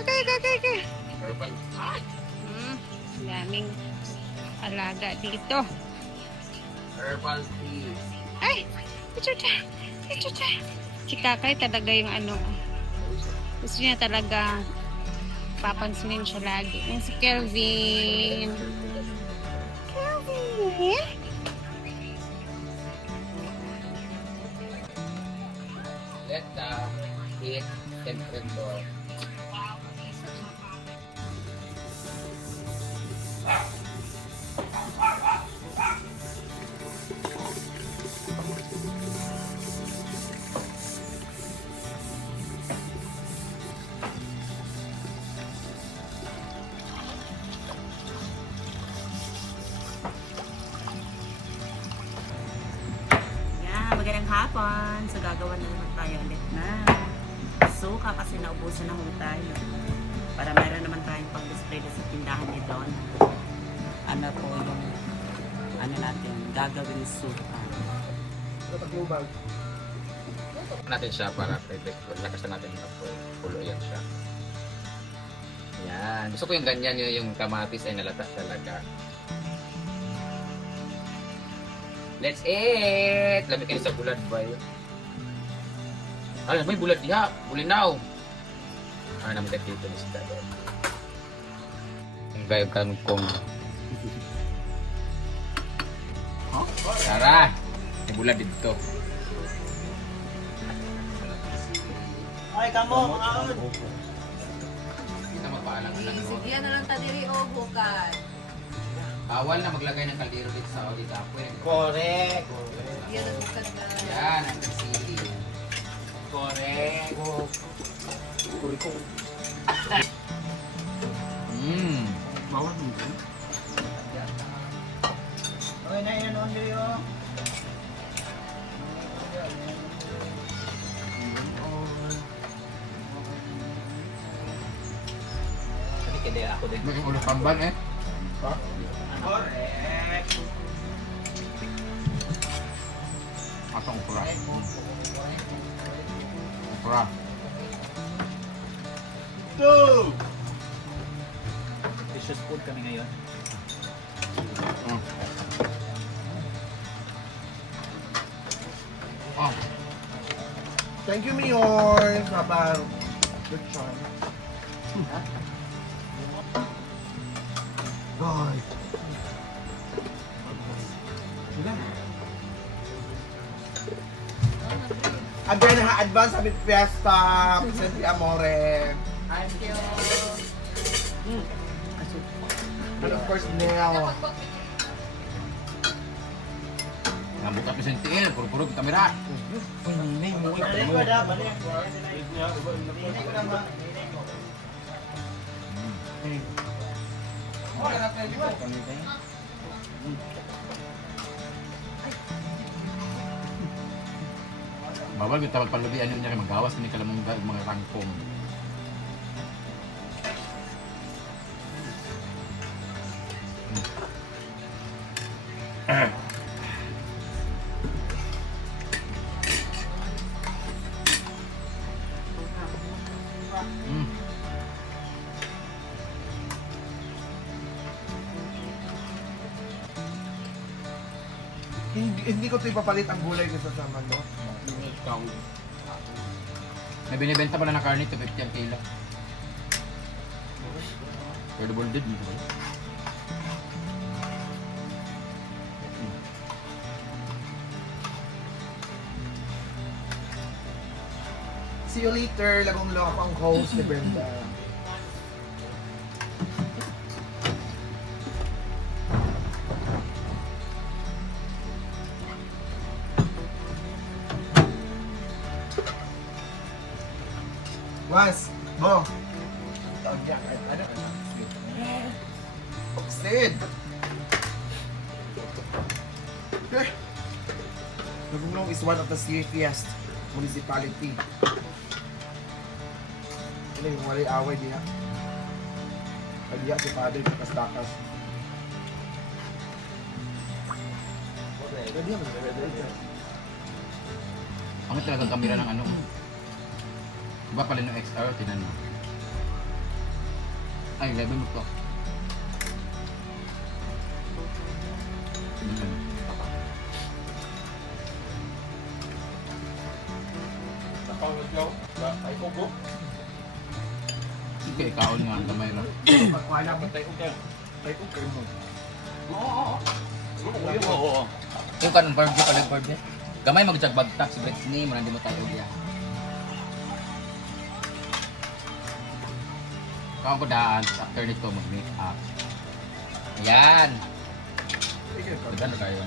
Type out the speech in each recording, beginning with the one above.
Okay. Herbal. Daming alaga dito. Herbal tea. Ay! Picture tayo! Si Kakay talaga yung ano. Gusto niya talaga papansinin siya lagi. Yung si Kelvin. Kelvin? Let the heat temperature. Magandang hapon. So, gagawa na naman tayo ulit na suka kasi naubusan na huli tayo. Para meron naman tayong pag-display sa tindahan ni Don. Ano po yung ano natin, gagawin suka. Natin siya para lakas na natin pulo yan siya. Yan. Gusto ko yung ganyan yung kamatis ay nalata talaga. Let's eat! Lamig kayo sa bulad ba yun? Ay, may bulad diha. Bulinaw. Ah, naman tayo dito ni Sita. Ang gayog kangkong. Tara! May bulad dito. Ay, kamo, mga on! Hindi na magpaalang-alang. Sige na lang tadiri o bukan. Bawal na maglagay ng kaldero dito sa Audi Tapoy. Correct! Yan ang bukan na. Yan, ang sili. Correct! Bawal mo dito. Okay na yan, on yun. Kaya ako din. May ulo pamban eh. Correct! Asang ukura. Ukura. Go! Delicious food kami ngayon. Oh. Thank you, Mayor. Papa. Good job. Bye. Again, advance happy fiesta. Present Amore. Thank you. And of course, Nel. Ngambok ka presentiil, puro-puro kita mira. Hindi mo Balik ko na, balik. Bawal kita magpalubian yun niya kay magawas ni kalamang mga rangkong. Hindi ko ito ipapalit ang gulay ko sa saman, no? May binibenta pala na karne, 250 ang kilo. Pero double did dito ba? See you later. Lagong lang ako ang host ni Brenda. Was, mo. Ano? Oxid. Lagong is one of the safest municipality. Ano yung wali away diya? Kaya si father takas-takas. Pangit talagang kamera ng ano. Iba pala ng XR, tinan mo. Ay, 11 mo to. Napawag daw. Ay, ubo. Sige, ikaon nga. Gamay lang. Magkuhala mo tayo ubo. Tayo ubo kayo mo. Oo. Yung kanong barbie pala yung barbie. Gamay magjagbagtak si Britney. Manandi mo tayo uya. Kaon ko daan. After nito mag-make up. Ayan. Sige, Ganda kayo.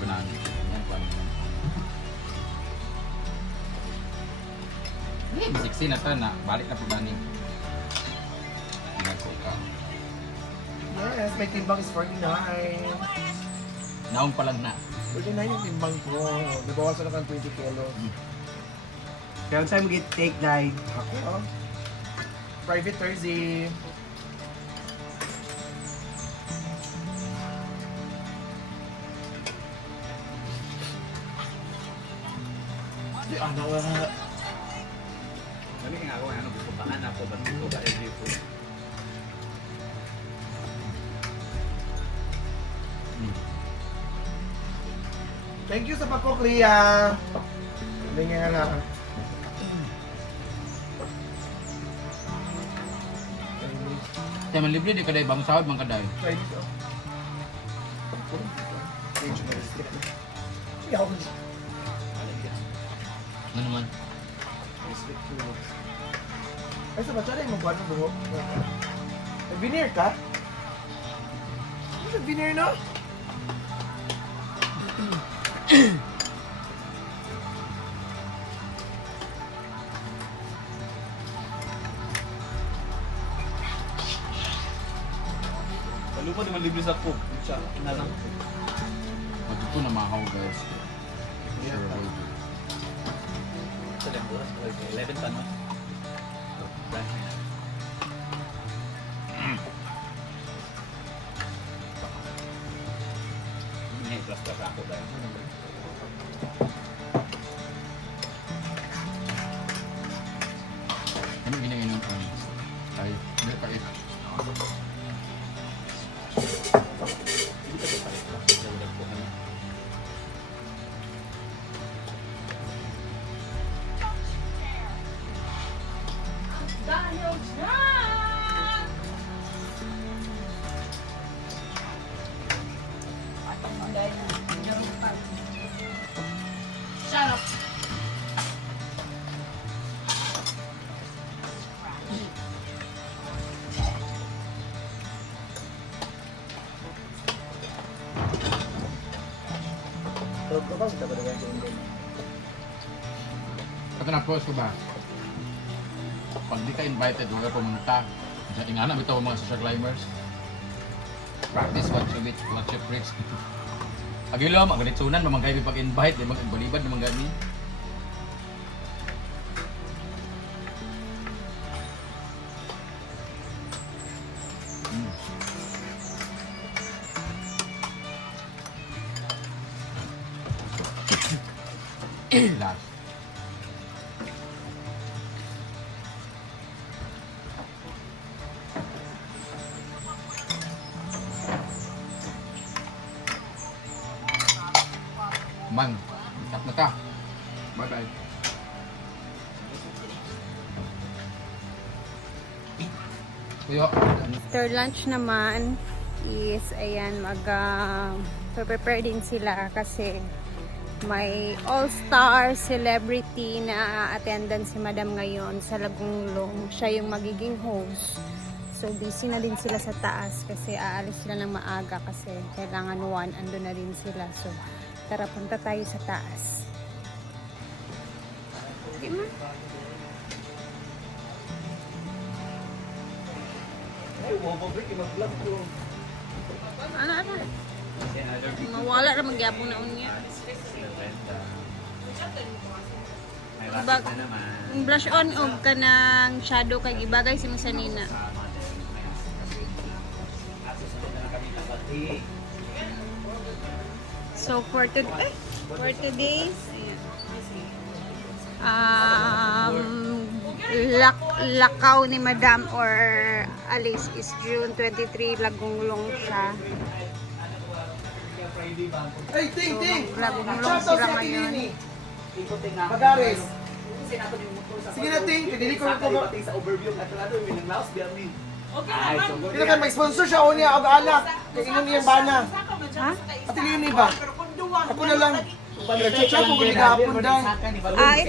Gunahan. Ayan po. Eh, bisiksi na to na. Balik na po gani. Tingnan ko ka. Yes, may timbang is 49. Naong pa lang na. 49 yung timbang ko. Nabawasan na kang 20 kilos. Kaya saan mo take dahil? Ako, oh. Private Thursday. Di, ano wala. Dali nga ako, ano, gusto pa ako, ba't gusto ba dito? Thank you sa pagkok, Lia. Hindi nga lang. Kaya man libre di ka dahil bang sahod, bang kaday. Chinese, oh. Regionalistic. Sige, ako. Ano naman? Respect to you. Ay, sa batsara yung magbuhan ng buhok. May veneer ka? Ano sa veneer, no? Lupa naman libre sa cook. Siya, nalang. Pag ito na mahaw guys. Yeah. Sure, boy. Sa lemburas, 11 tan no? Ini plus plus ako dahil. Ano ginagawa ng ano? Ay, hindi pa ito. Hindi ka papalit lang. Dagdag ko ano. Pero ka ba? Kita ba naman yung ganyan? Pagka na-post ko ba? Pag di ka invited, huwag ka pumunta. Ingana, ito ang mga social climbers. Practice what you preach. Agilo, magalitsunan, mamangkay pag-invite, di mag-balibad naman gani. Last. Man, cut na ta. Bye-bye. Kuya, After lunch naman is ayan prepare din sila kasi may all-star celebrity na attendance si Madam ngayon sa Lagungulong. Siya yung magiging host. So busy na din sila sa taas kasi aalis sila ng maaga kasi kailangan 1 ando na din sila. So tara punta tayo sa taas. Di ma? Ay, wababrik, mag-vlog ko. Ano? Mawala na magyapon na unya. May Bag- racket na naman. Yung blush on og kanang shadow kay gibagay si mga sanina. So for today's luck lakaw ni Madam or Alice is June 23, Lagulong siya. Hey, Ting, Ting! Lagulong Shoutout sila sa ngayon. Tinini. Pagares. Sige na, Ting. Pinili ko ito. Sa overview ka talaga, may nang laos biya min. Ay, so good. Kaya may sponsor siya o niya, alak. Kaya inom niyang bana. Ha? At Tinini ba? Ako na lang. Nag-chat siya kung guligapon dahil.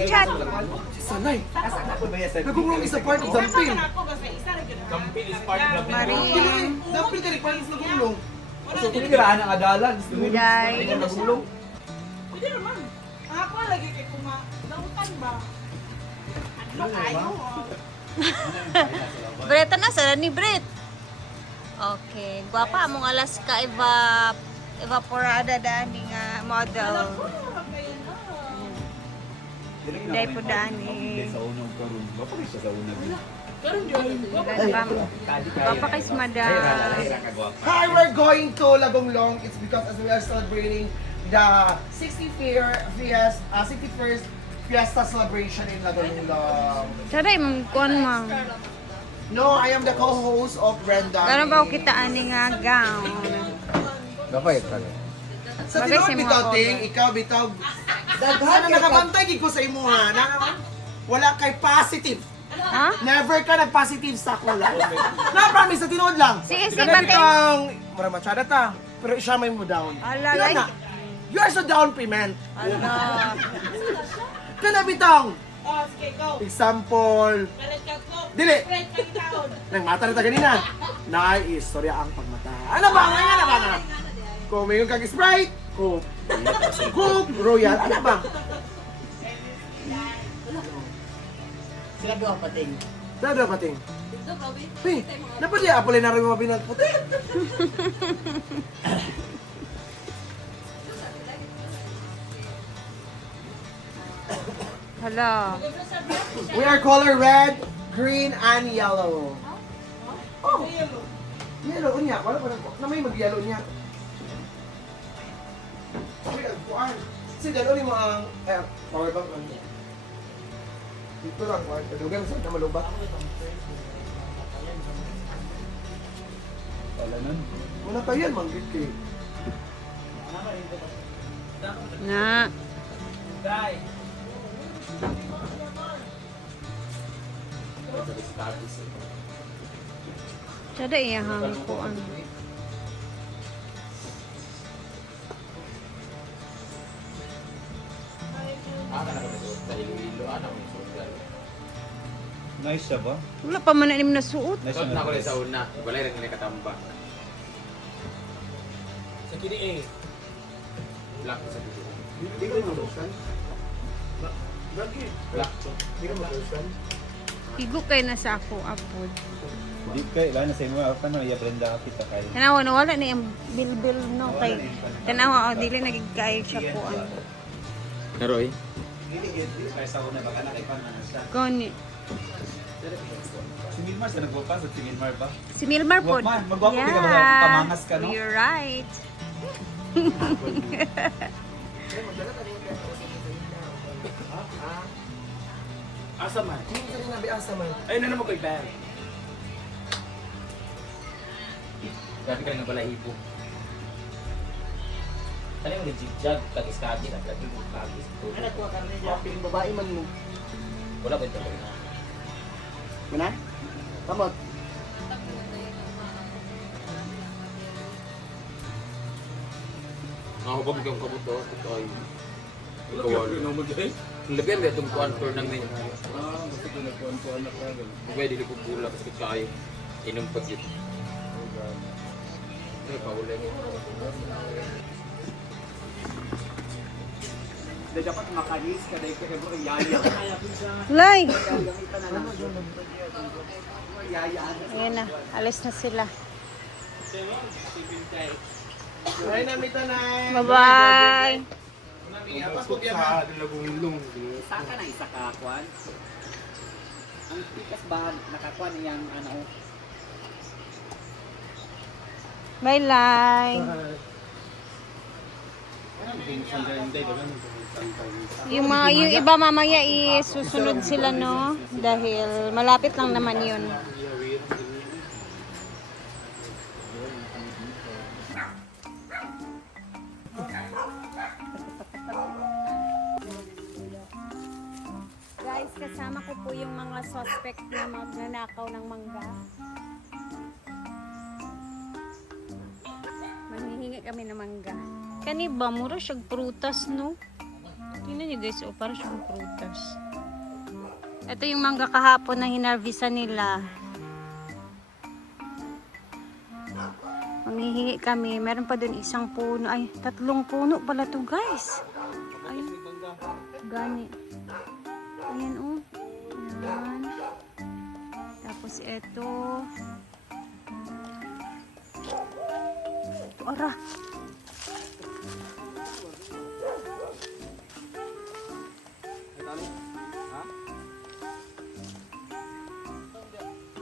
I-chat. Sanay. Nagugulong isa part of Dampil. Kampil is part of the Maring. Dampil ka rin part of nagugulong. So, kinigiraan ang adalan. Day. Nagugulong. Pwede naman. Ako lagi kay kuma. Nautan ba? Ano kayo? Breta na sa ni Bret. Okay, guwapa among Alaska evaporada dani nga model. Dai po dani. Sa unang karon, bapa rin siya sa unang. Guwapa kay si Madam. Hi, we're going to Lagonglong. It's because as we are celebrating the 61st Fiesta celebration in Lagonglong. Saray mong kuan mo. No, I am the co-host of Brenda. Gano ba kita ani nga gown? Sa Bagay tinuod sa mga bitaw, cover. Ting, ikaw bitaw. Sana nakabantay gid ko sa imo ha. Wala kay positive. Ha? Never ka nag-positive sa kula. Na-promise sa tinuod lang. Sige, sige, Kana Bante. bitang, mura machada ta. Pero siya may mo down. Ala, Yan like- na. You are so down payment. Ala. Kana bitang. Oh, sige, go. Example. Galit ka ko. Dili. Spread ka yung taon. Nang mata na ta ganina. Istorya ang pagmata. Ano ba? Ano ba na? Kung mayroon kang Sprite, Coke, Royal, ano ba? Sila doon pating. Saan daw pating? Hey, dapat di apalay na rin mga binag puti. Hala. We are color red, green, and yellow. Oh, yellow niya. Wala pa na may mag-yellow niya. Uy, agpuan. Kasi dalo ni mo ang power bank lang niya. Dito lang, kuhan. Kadugan sa na malubak. Talanan. Muna tayo yan, manggit kay. Na. Sada iyahang kuan. Nice siya ba? Wala pa man na nasuot. Nice Suot siya na ko sa una. Balay rin katamba. Sa kini eh. Black sa dito. Hindi ko malusan. Black. Hindi ko malusan. Igo kay na sa ako apod. Di kay wala na sa imo ako no iya Brenda kita kay. Tanawa na wala ni ang bilbil no kay. Tanawa dili nagigkay siya kuan. Naroy. Kay sa una baka na kay panan siya. Gani. Si Milmar sa nagwapa sa si Milmar ba? Si Milmar po. Wag man, magwapo di ka ba? Pamangas ka, no? You're right. Asa man. Hindi ko rin nabiasa man. Ay na naman koy bag. Dati ka rin balay ipo. Ano yung jigjag, kagis-kagis, at kagis-kagis. Piling babae man mo. Wala ba ito? Muna? Kamot. Ako ba bigyan ka buto? Ito ay... Ikaw Lagyan ba itong kuwan for nang min? Pwede dili ko pula kasi kayo. Inom pag yun. Ay, paulay mo. Dapat makalis ka dai kay bro yaya. Lay. Ayan na, alis na sila. Ay, namita na. Bye-bye. Sa lagulong. Saka na isa ka, Kwan? Ang tikas ba nakakuan iyang ano? Bye, Lay. Hindi mo sandal hindi dagan. Yung iba mamaya susunod sila, no? Dahil malapit lang naman yun. Guys, kasama ko po yung mga suspect na magnanakaw ng mangga. Manghihingi kami ng mangga. Kani ba, mura siyang prutas, no? Tingnan niyo guys, oh, parang siyang prutas. Ito yung mangga kahapon na hinarvestan nila. Manghihingi kami. Meron pa dun isang puno. Ay, 3 puno pala to guys. Ay, gani. Ayan, oh. Ayan. Tapos ito. Ora.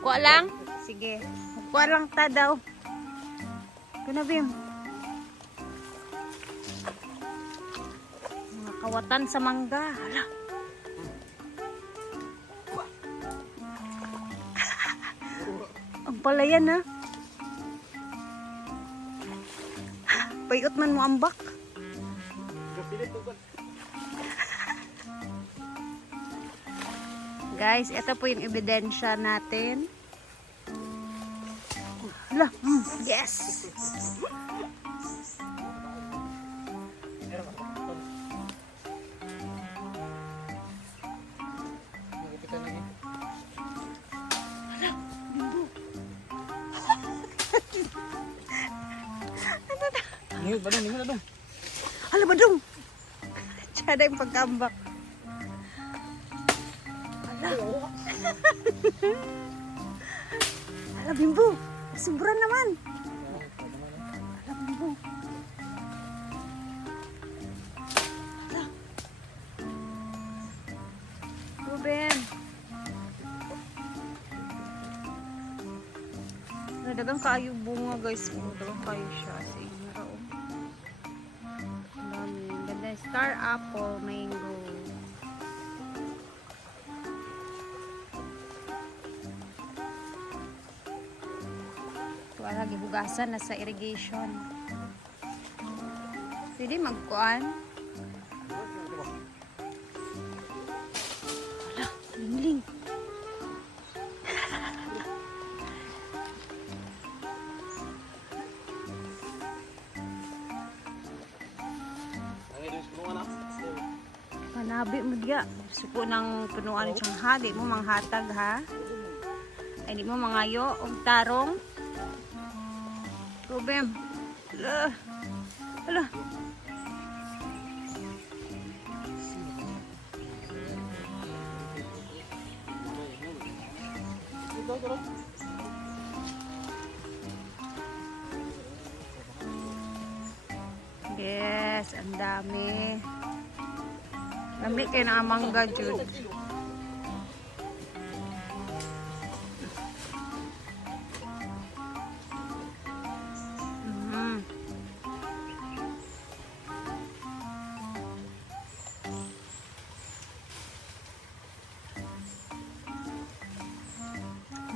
Kuha lang? Sige. Kuha lang ta daw. Kuna Bim. Mga kawatan sa mangga. Hala. Ang palayan ha. Payot man mo ambak. Guys, ito po yung ebidensya natin. Hala, yes! Hala, badong! Tsada yung pagkambak. Hala, Bimbo. Sobra naman. Hala, Bimbo. Hala. Ruben. Dagang kayo bunga guys. Dagang kayo siya sa inyo. Dami. Ganda. Star apple, mango. Wala gibugasan na sa irrigation. Pwede magkuan. Wala, lingling. Panabi mo diya. Suko ng punuan siyang ha. Di mo manghatag ha. Ay di mo mangayo o tarong. Ruben. Hala. Hala. Yes, ang dami. Dami kayo na mangga, Jude.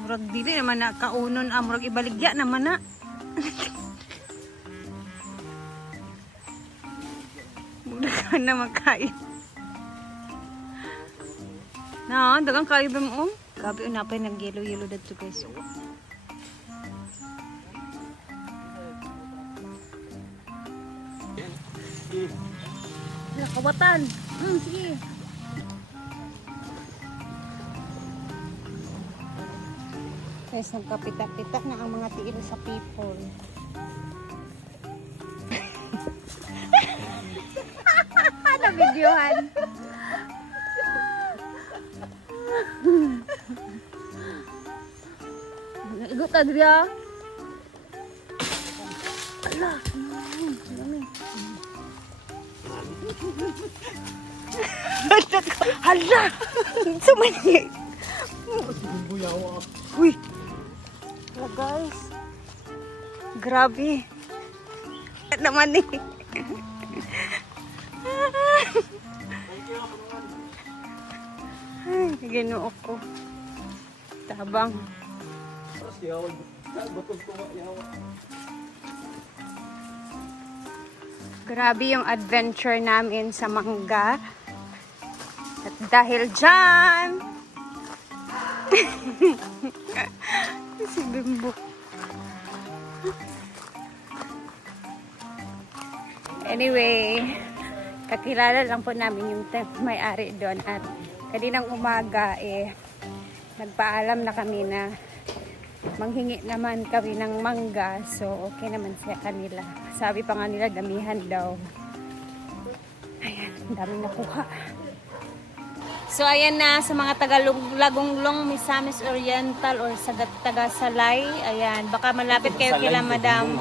Murag dili naman na kaunon murag ibaligya naman na. Murag ka na makain. Na, dagang kayo ba mo? Gabi unapay nag-yelo-yelo dito guys. Wala kawatan. Sige. Guys, nagkapitak-pitak na ang mga tiil sa people. Ano videohan? Igot na diriya. Ala, dami. Hala! Sumani! Uy! Hala guys. Grabe. Naman eh. Ginoo ko. Tabang. Tapos yawan. Batos ko nga yawan. Grabe yung adventure namin sa mangga. At dahil dyan, si Bimbo. Anyway, kakilala lang po namin yung may-ari doon. At kaninang umaga, nagpaalam na kami na manghingi naman kami ng mangga. So, okay naman siya kanila. Sabi pa nga nila, damihan daw. Ayan, daming nakuha. So, ayan na sa mga taga-Lagonglong, Misamis Oriental or taga-Salay. Ayan, baka malapit kayo kila Madam.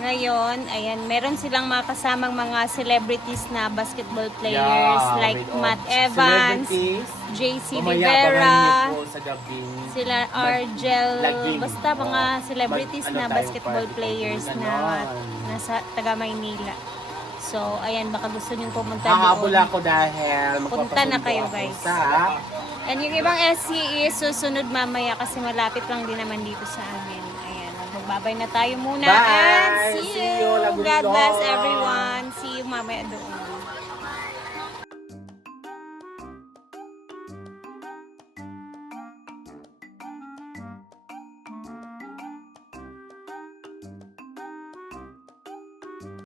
Ngayon, ayan, meron silang mga kasamang mga celebrities na basketball players like Matt Evans, JC Rivera, sila Argel, basta mga celebrities na basketball players na nasa taga Maynila. So, ayan, baka gusto niyong pumunta doon. ako dahil Punta na kayo, guys. And yung ibang SC is susunod mamaya kasi malapit lang din naman dito sa amin. Ayan, magbabay na tayo muna. Bye! And see See you! you, Lagunlong! God bless everyone. See you mamaya doon.